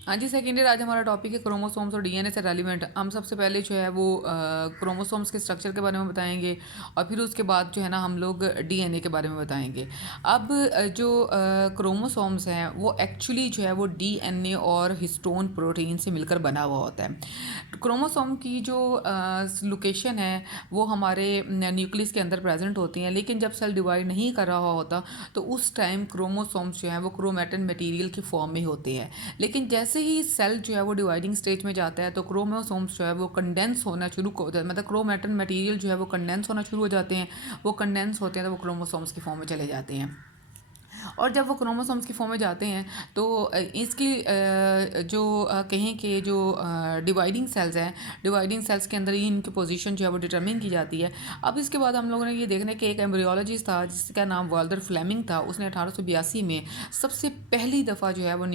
हाँ जी, second year आज हमारा टॉपिक है क्रोमोसोम्स और डीएनए से रेलिवेंट। हम सबसे पहले जो है वो क्रोमोसोम्स के स्ट्रक्चर के बारे में बताएंगे और फिर उसके बाद जो है ना हम लोग डीएनए के बारे में बताएंगे। अब जो क्रोमोसोम्स हैं वो एक्चुअली जो है वो डीएनए और हिस्टोन प्रोटीन से मिलकर बना हुआ होता है। क्रोमोसोम की जो लोकेशन है वो हमारे न्यूक्लियस के अंदर प्रेजेंट होती हैं, लेकिन जब सेल डिवाइड नहीं कर रहा होता तो उस टाइम क्रोमोसोम्स जो है वो क्रोमैटिन मटेरियल की फॉर्म में होते हैं। लेकिन जैसे ही सेल जो है वो डिवाइडिंग स्टेज में जाता है तो क्रोमोसोम्स जो है वो कंडेंस होना शुरू हो जाता है, मतलब क्रोमैटिन मटेरियल जो है वो कंडेंस होना शुरू हो जाते हैं। वो कंडेंस होते हैं तो वो क्रोमोसोम्स की फॉर्म में चले जाते हैं। और जब वो क्रोमोसोम्स की फॉर्म में जाते हैं तो इसकी जो कहें कि जो डिवाइडिंग सेल्स हैं, डिवाइडिंग सेल्स के अंदर ही इनकी पोजीशन जो है वो डिटरमिन की जाती है। अब इसके बाद हम लोगों ने ये देखना है कि एक एम्ब्रियोलॉजिस्ट था जिसका नाम वाल्डर फ्लेमिंग था। उसने 1882 में सबसे पहली दफ़ा जो है वो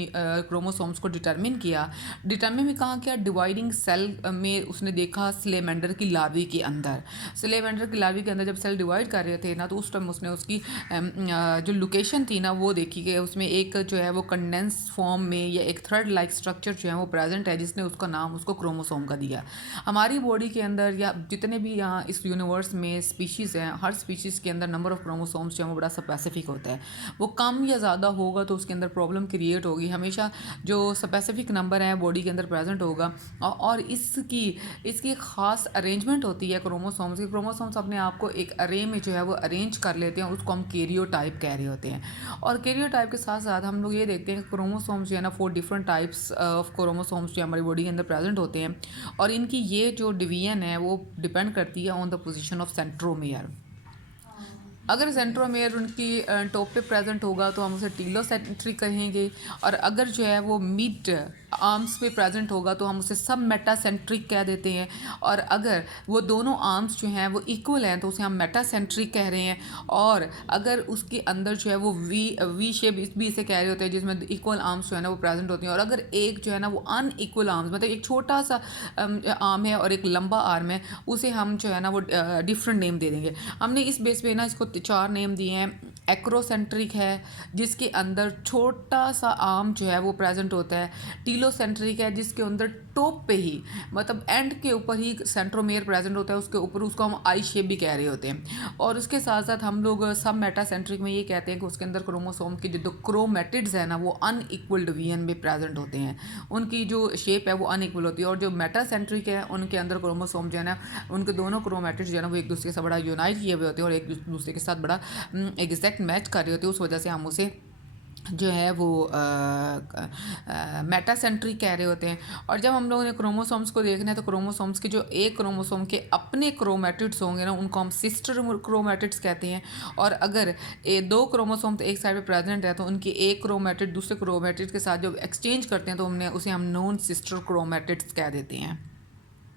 क्रोमोसोम्स को डिटरमिन किया। डिटरमिन में कहाँ किया? डिवाइडिंग सेल में उसने देखा स्लेमेंडर की लार्वी के अंदर। स्लेमेंडर की लार्वी के अंदर जब सेल डिवाइड कर रहे थे ना तो उस टाइम उसने उसकी जो लोकेशन थी ना वो देखी कि उसमें एक जो है वो कंडेंस फॉर्म में या एक थ्रेड लाइक स्ट्रक्चर जो है वो प्रेजेंट है, जिसने उसका नाम उसको क्रोमोसोम का दिया। हमारी बॉडी के अंदर या जितने भी यहाँ इस यूनिवर्स में स्पीशीज़ हैं, हर स्पीशीज़ के अंदर नंबर ऑफ़ क्रोमोसोम्स जो है वो बड़ा स्पेसिफिक होता है। वो कम या ज़्यादा होगा तो उसके अंदर प्रॉब्लम क्रिएट होगी। हमेशा जो स्पेसिफिक नंबर है बॉडी के अंदर प्रेजेंट होगा। और इसकी इसकी ख़ास अरेंजमेंट होती है क्रोमोसोम्स की। क्रोमोसोम्स अपने आप को एक अरे में जो है वो अरेंज कर लेते हैं, उसको हम कैरियोटाइप कह रहे होते हैं। और कैरियोटाइप के साथ साथ हम लोग ये देखते हैं कि क्रोमोसोम्स जो है ना 4 डिफरेंट टाइप्स ऑफ क्रोमोसोम्स जो हमारी बॉडी के अंदर प्रेजेंट होते हैं। और इनकी ये जो डिवीजन है वो डिपेंड करती है on the position of centromere. अगर सेंट्रोमेयर उनकी टॉप पे प्रेजेंट होगा तो हम उसे टीलोसेंट्रिक कहेंगे। और अगर जो है वो मिड आर्म्स पे प्रेजेंट होगा तो हम उसे सब मेटासेंट्रिक कह देते हैं। और अगर वो दोनों आर्म्स जो हैं वो इक्वल हैं तो उसे हम मेटासेंट्रिक कह रहे हैं। और अगर उसके अंदर जो है वो वी शेप भी इसे कह रहे होते हैं, जिसमें इक्वल आर्म्स जो है ना वो प्रेजेंट होती हैं। और अगर एक जो है ना वो अनइक्वल आर्म्स, मतलब एक छोटा सा आर्म है और एक लंबा आर्म है, उसे हम जो है ना वो डिफरेंट नेम दे देंगे। हमने इस बेस पे ना इसको 4 नेम दिए हैं। एक्रोसेंट्रिक है जिसके अंदर छोटा सा आर्म जो है वो प्रेजेंट होता है। टीलोसेंट्रिक है जिसके अंदर टॉप पे ही, मतलब एंड के ऊपर ही सेंट्रोमेयर प्रेजेंट होता है, उसके ऊपर उसको हम आई शेप भी कह रहे होते हैं। और उसके साथ साथ हम लोग सब मेटासेंट्रिक में ये कहते हैं कि उसके अंदर क्रोमोसोम की जो क्रोमेटिड्स है ना वो अनइक्वल डिवीजन में प्रेजेंट होते हैं। उनकी जो शेप है वो अनइक्वल होती है। और जो मेटासेंट्रिक है उनके अंदर क्रोमोसोम जो है ना, उनके दोनों क्रोमेटिड्स जो है ना वो एक दूसरे से बड़ा यूनाइट किए हुए होते हैं और एक दूसरे के साथ बड़ा एग्जैक्ट मैच कर रहे होते हैं। उस वजह से हम उसे जो है वो मेटासेंट्रिक कह रहे होते हैं। और जब हम लोगों ने क्रोमोसोम्स को देखना है तो क्रोमोसोम्स के जो एक क्रोमोसोम के अपने क्रोमेटिड्स होंगे ना उनको हम सिस्टर क्रोमेटिड्स कहते हैं। और अगर दो क्रोमोसोम तो एक साइड पे प्रेजेंट है तो उनकी एक क्रोमेटिड दूसरे क्रोमेटिड के साथ जब एक्सचेंज करते हैं तो उसे हम नॉन सिस्टर क्रोमेटिड्स कह देते हैं।